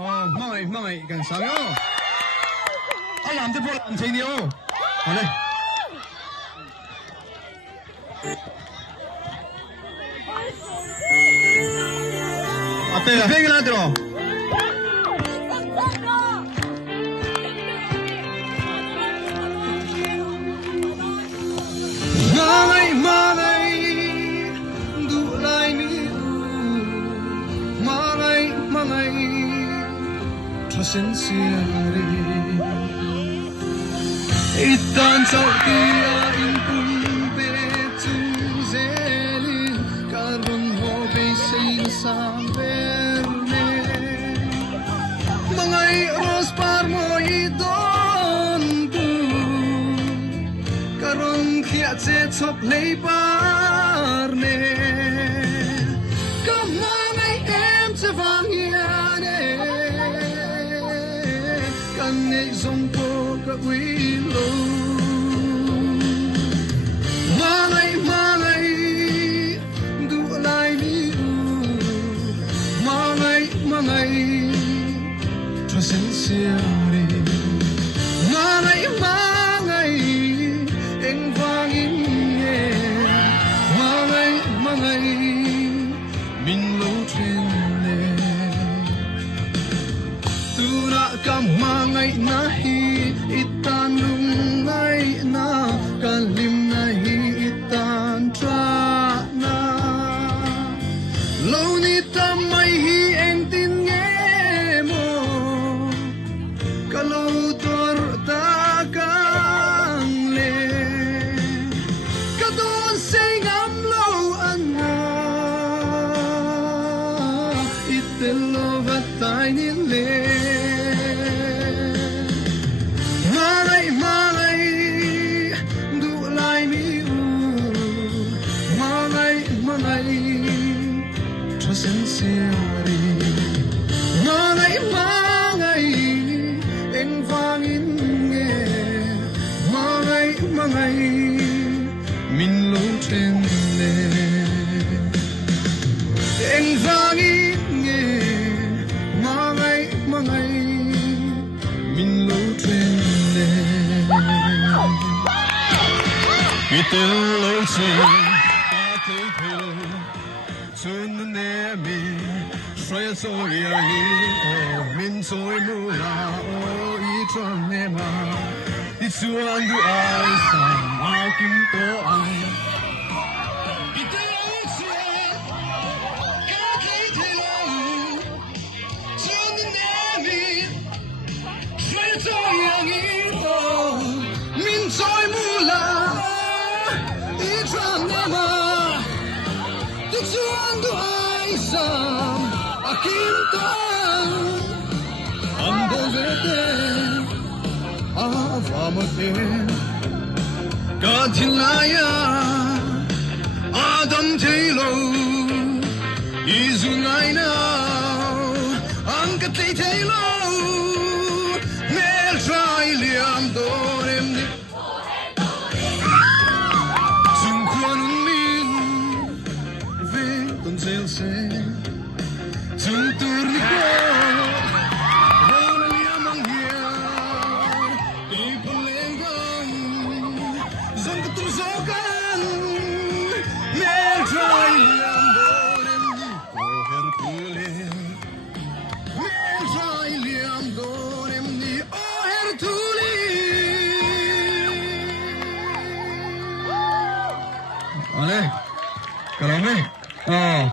Hmangaih kan sao yo làm cho làm gì nhiều ở đây Taitea phê cái nào đó Hmangaih du lai mi Hmangaih sincere itan sautia in pumpe tuzeli karun ho be sein samberne Hmangaih ros par mo idon tu karun khia che chop lei parne Hmangaih em che vangian Hãy subscribe cho kênh Ghiền Mì Gõ Để không bỏ lỡ những Hmangaih na hi itan lungai na kalim na hi itan tra na lo ni tamai hi eng tin nge mo kalau tor ta kang le kadon sing am lo anna itelo vatai ni le Sincere Hmangaih eng vangin nge Hmangaih min lo chen le eng vangin nge Hmangaih min lo chen le Itel lo chen Sun ne mi xoay xoay ai min xoay mu la o i chuan ne ma i chuan du ai sa ma kim to ai i te ai chuan ka kai te lai sun ne mi xoay xoay ai to min xoay mu la i chuan ne ma Chuan du ai sam akim tan ando vete avamate kadilaya adam telo izunai now ankat telo mel trai liam dorem ni Tung turni ko Rona liam ang hiyan Ipalengang Zang katumsokan Mel try liam dorem ni Oher tulen Mel try liam dorem ni Oher tulen Ale Karame